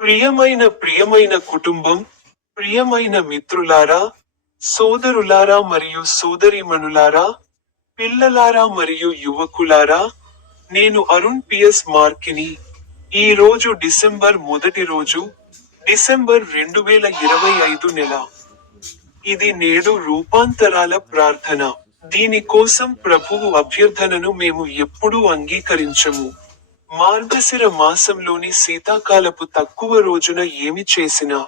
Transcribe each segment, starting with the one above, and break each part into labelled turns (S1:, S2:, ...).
S1: ప్రియమైన ప్రియమైన కుటుంబం ప్రియమైన మిత్రులారా సోదరులారా మరియు సోదరీమణులారా పిల్లలారా మరియు యువకులారా నేను అరుణ్ పిఎస్ మార్కిని. ఈ రోజు డిసెంబర్ మొదటి రోజు డిసెంబర్ రెండు వేల ఇరవై ఐదు నెల. ఇది నేడు రూపాంతరాల ప్రార్థన. దీని కోసం ప్రభువు అభ్యర్థనను మేము ఎప్పుడూ అంగీకరించము. మార్గశిర మాసంలోని శీతాకాలపు తక్కువ రోజున ఏమి చేసినా?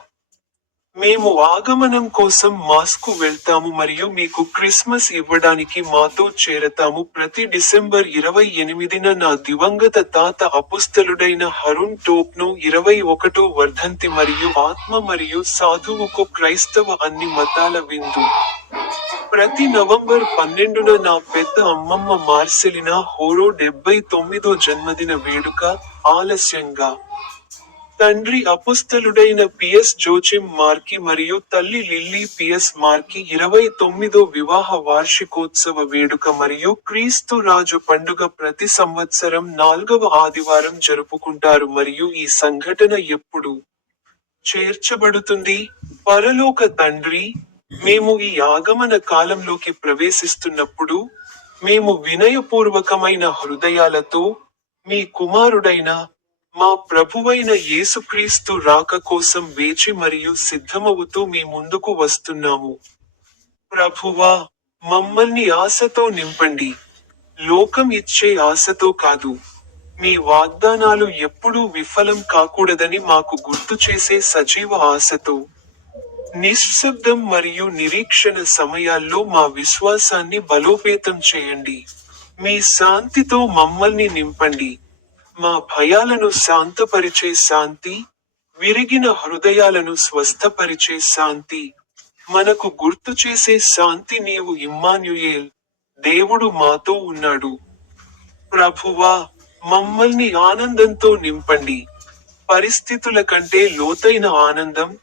S1: మేము ఆగమనం కోసం మాస్కు వెళ్తాము మరియు మీకు క్రిస్మస్ ఇవ్వడానికి మాతో చేరతాము. ప్రతి డిసెంబర్ ఇరవై ఎనిమిదిన నా దివంగత తాత అపుస్తలుడైన హరుణ్ టోప్ను ఇరవై ఒకటో వర్ధంతి మరియు ఆత్మ మరియు సాధువుకు క్రైస్తవ అన్ని మతాల విందు. ప్రతి నవంబర్ పన్నెండున నా పెద్ద అమ్మమ్మ మార్సెలిన హోరో డెబ్బై తొమ్మిదో జన్మదిన వేడుక ఆలస్యంగా. తండ్రి అపుస్తలుడైన పిఎస్ జోచిమ్ మార్కి మరియు తల్లి లిల్లీ పిఎస్ మార్కి ఇరవై తొమ్మిదో వివాహ వార్షికోత్సవ వేడుక మరియు క్రీస్తు రాజు పండుగ ప్రతి సంవత్సరం నాల్గవ ఆదివారం జరుపుకుంటారు మరియు ఈ సంఘటన ఎప్పుడు చేర్చబడుతుంది? పరలోక తండ్రి మేము ఈ ఆగమన కాలంలోకి ప్రవేశిస్తున్నప్పుడు మేము వినయపూర్వకమైన హృదయాలతో మీ కుమారుడైన మా ప్రభువైన యేసుక్రీస్తు రాక కోసం వేచి మరియు సిద్ధమవుతూ మీ ముందుకు వస్తున్నాము. ప్రభువా మమ్మల్ని ఆశతో నింపండి. లోకం ఇచ్చే ఆశతో కాదు. మీ వాగ్దానాలు ఎప్పుడూ విఫలం కాకూడదని మాకు గుర్తు చేసే సజీవ ఆశతో. నిశ్శబ్దం మరియు నిరీక్షణ సమయాల్లో మా విశ్వాసాన్ని బలోపేతం చేయండి. మీ శాంతితో మమ్మల్ని నింపండి. మా భయాలను శాంతపరిచే శాంతి విరిగిన హృదయాలను స్వస్థపరిచే శాంతి మనకు గుర్తు చేసే శాంతి నీవు ఇమ్మాన్యుయేల్ దేవుడు మాతో ఉన్నాడు. ప్రభువా మమ్మల్ని ఆనందంతో నింపండి. పరిస్థితుల కంటే లోతైన ఆనందం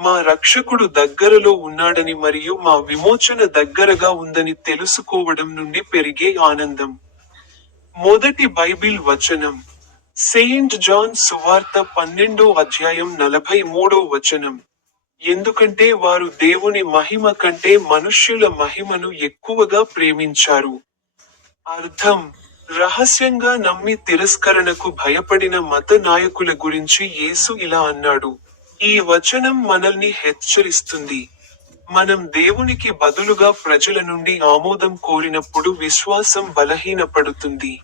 S1: మా రక్షకుడు దగ్గరలో ఉన్నాడని మరియు మా విమోచన దగ్గరగా ఉందని తెలుసుకోవడం నుండి పెరిగే ఆనందం. మొదటి బైబిల్ వచనం. సెయింట్ జాన్ సువార్త పన్నెండో అధ్యాయం నలభై మూడో వచనం. ఎందుకంటే వారు దేవుని మహిమ కంటే మనుష్యుల మహిమను ఎక్కువగా ప్రేమించారు. అర్థం. రహస్యంగా నమ్మి తిరస్కరణకు భయపడిన మత నాయకుల గురించి యేసు ఇలా అన్నాడు. ఈ వచనం మనల్ని హెచ్చరిస్తుంది. మనం దేవునికి బదులుగా ప్రజల నుండి ఆమోదం కోరినప్పుడు విశ్వాసం బలహీనపడుతుంది.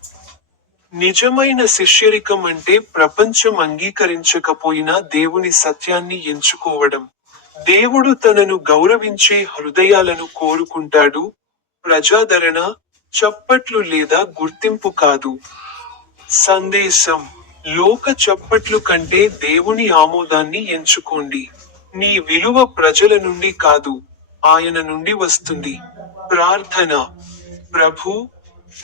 S1: నిజమైన శిష్యరికం అంటే ప్రపంచం అంగీకరించకపోయినా దేవుని సత్యాన్ని ఎంచుకోవడం. దేవుడు తనను గౌరవించే హృదయాలను కోరుకుంటాడు. ప్రజాదరణ చప్పట్లు లేదా గుర్తింపు కాదు. సందేశం. లోక చప్పట్లు కంటే దేవుని ఆమోదాన్ని ఎంచుకోండి. నీ విలువ ప్రజల నుండి కాదు ఆయన నుండి వస్తుంది. ప్రార్థన. ప్రభు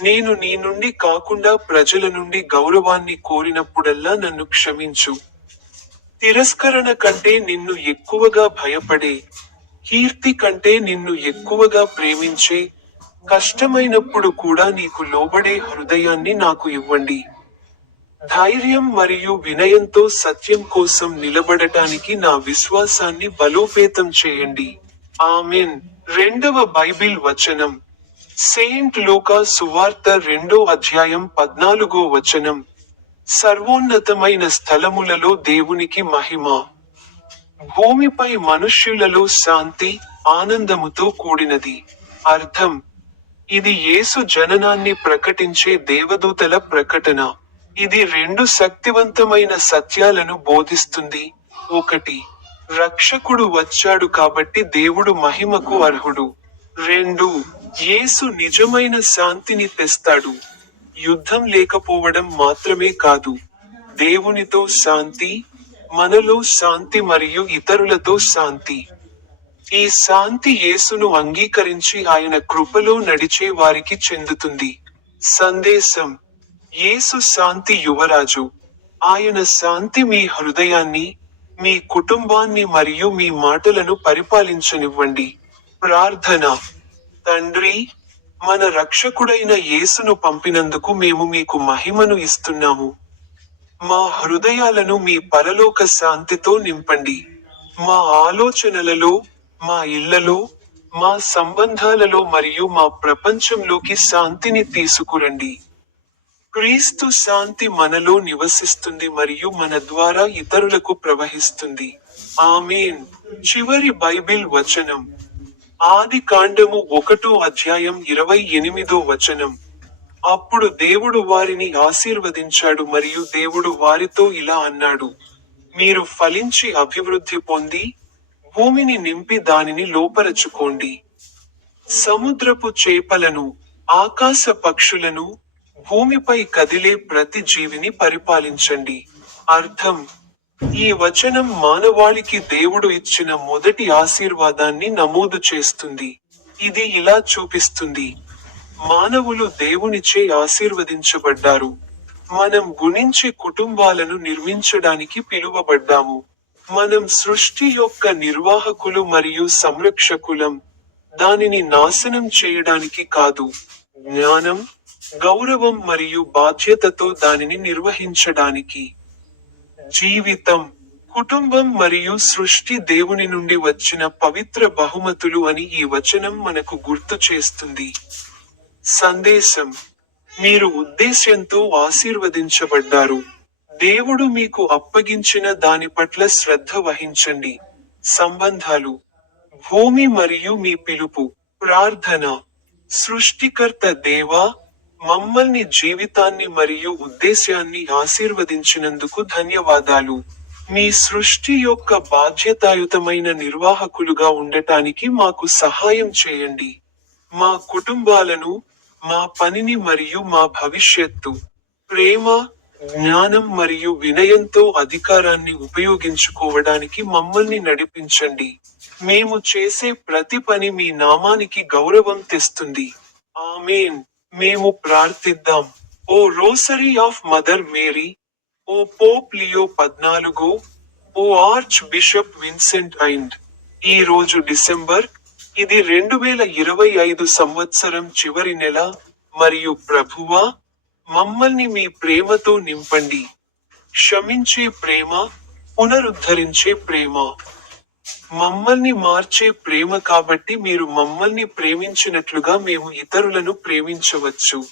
S1: నేను నీ నుండి కాకుండా ప్రజల నుండి గౌరవాన్ని కోరినప్పుడల్లా నన్ను క్షమించు. తిరస్కరణ కంటే నిన్ను ఎక్కువగా భయపడే కీర్తి కంటే నిన్ను ఎక్కువగా ప్రేమించే కష్టమైనప్పుడు కూడా నీకు లోబడే హృదయాన్ని నాకు ఇవ్వండి. ధైర్యం మరియు వినయంతో సత్యం కోసం నిలబడటానికి నా విశ్వాసాన్ని బలోపేతం చేయండి. ఆమెన్. రెండవ బైబిల్ వచనం. సెయింట్ లూకా సువార్త రెండో అధ్యాయం పద్నాలుగో వచనం. సర్వోన్నతమైన స్థలములలో దేవునికి మహిమ. భూమిపై మనుష్యులలో శాంతి ఆనందముతో కూడినది. అర్థం. ఇది యేసు జననాన్ని ప్రకటించే దేవదూతల ప్రకటన. ఇది రెండు శక్తివంతమైన సత్యాలను బోధిస్తుంది. ఒకటి రక్షకుడు వచ్చాడు కాబట్టి దేవుడు మహిమకు అర్హుడు. రెండు యేసు నిజమైన శాంతిని తెస్తాడు. యుద్ధం లేకపోవడం మాత్రమే కాదు. దేవునితో శాంతి మనలో శాంతి మరియు ఇతరులతో శాంతి. ఈ శాంతి యేసును అంగీకరించి ఆయన కృపలో నడిచే వారికి చెందుతుంది. సందేశం యేసు శాంతి యువరాజు ఆయన శాంతి మీ హృదయాన్ని మీ కుటుంబాన్ని మరియు మీ మాటలను పరిపాలించనివ్వండి. ప్రార్థన. తండ్రి మన రక్షకుడైన యేసును పంపినందుకు మేము మీకు మహిమను ఇస్తున్నాము. మా హృదయాలను మీ పరలోక శాంతితో నింపండి. మా ఆలోచనలలో మా ఇళ్ళలో మా సంబంధాలలో మరియు మా ప్రపంచంలోకి శాంతిని తీసుకురండి. క్రీస్తు శాంతి మనలో నివసిస్తుంది మరియు మన ద్వారా ఇతరులకు ప్రవహిస్తుంది. ఆమెన్. చివరి బైబిల్ వచనం. ఆది కాండము ఒకటో అధ్యాయం ఇరవై ఎనిమిదో వచనం. అప్పుడు దేవుడు వారిని ఆశీర్వదించాడు మరియు దేవుడు వారితో ఇలా అన్నాడు మీరు ఫలించి అభివృద్ధి పొంది భూమిని నింపి దానిని లోపరచుకోండి. సముద్రపు చేపలను ఆకాశ పక్షులను భూమిపై కదిలే ప్రతి జీవిని పరిపాలించండి. అర్థం. ఈ వచనం మానవాళికి దేవుడు ఇచ్చిన మొదటి ఆశీర్వాదాన్ని నమోదు చేస్తుంది. ఇది ఇలా చూపిస్తుంది. మానవులు దేవునిచే ఆశీర్వదించబడ్డారు. మనం గుణించి కుటుంబాలను నిర్మించడానికి పిలువబడ్డాము. మనం సృష్టి యొక్క నిర్వాహకులు మరియు సంరక్షకులం. దానిని నాశనం చేయడానికి కాదు. జ్ఞానం గౌరవం మరియు బాధ్యతతో దానిని నిర్వహించడానికి జీవితం కుటుంబం మరియు సృష్టి దేవుని నుండి వచ్చిన పవిత్ర బహుమతులు అని ఈ వచనం మనకు గుర్తు చేస్తుంది. సందేశం. మీరు ఉద్దేశ్యంతో ఆశీర్వదించబడ్డారు. దేవుడు మీకు అప్పగించిన దాని పట్ల శ్రద్ధ వహించండి. సంబంధాలు. భూమి మరియు మీ పిలుపు. ప్రార్థన. సృష్టికర్త దేవా మమ్మల్ని జీవితాన్ని మరియు ఉద్దేశ్యాన్ని ఆశీర్వదించినందుకు ధన్యవాదాలు. మీ సృష్టి యొక్క బాధ్యతాయుతమైన నిర్వాహకులుగా ఉండటానికి మాకు సహాయం చేయండి. మా కుటుంబాలను మా పనిని మరియు మా భవిష్యత్తు ప్రేమ జ్ఞానం మరియు వినయంతో అధికారాన్ని ఉపయోగించుకోవడానికి మమ్మల్ని నడిపించండి. మేము చేసే ప్రతి పని మీ నామానికి గౌరవం తెస్తుంది. ఆమెన్. మేము ప్రార్థిద్దాం. O rosary of Mother Mary O Pope Leo పద్నాలుగు ఓ ఆర్చ్ బిషప్ విన్సెంట్ ఐండ్. ఈ రోజు డిసెంబర్ ఇది రెండు వేల ఇరవై ఐదు సంవత్సరం చివరి నెల మరియు ప్రభువా మమ్మల్ని మీ ప్రేమతో నింపండి. క్షమించే ప్రేమ పునరుద్ధరించే ప్రేమ. మమ్మల్ని మార్చే ప్రేమ కాబట్టి మీరు మమ్మల్ని ప్రేమించినట్లుగా మేము ఇతరులను ప్రేమించవచ్చు.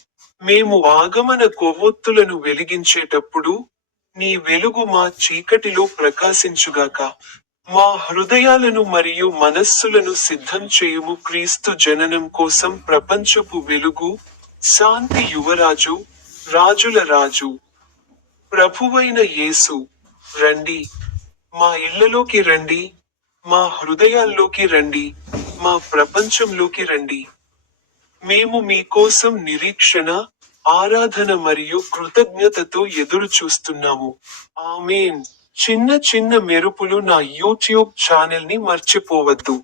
S1: మేము ఆగమన కొవ్వొత్తులను వెలిగించేటప్పుడు నీ వెలుగు మా చీకటిలో ప్రకాశించుగాక. మా హృదయాలను మరియు మనస్సులను సిద్ధం చేయుము క్రీస్తు జననం కోసం ప్రపంచపు వెలుగు శాంతి యువరాజు రాజుల రాజు. ప్రభువైన యేసు రండి. మా ఇళ్ళలోకి రండి. మా హృదయాల్లోకి రండి మా ప్రపంచంలోకి రండి. మేము మీకోసం నిరీక్షణ ఆరాధన మరియు కృతజ్ఞతతో ఎదురు చూస్తున్నాము ఆమెన్. చిన్న చిన్న మెరుపులు నా యూట్యూబ్ ఛానల్ని మర్చిపోవద్దు.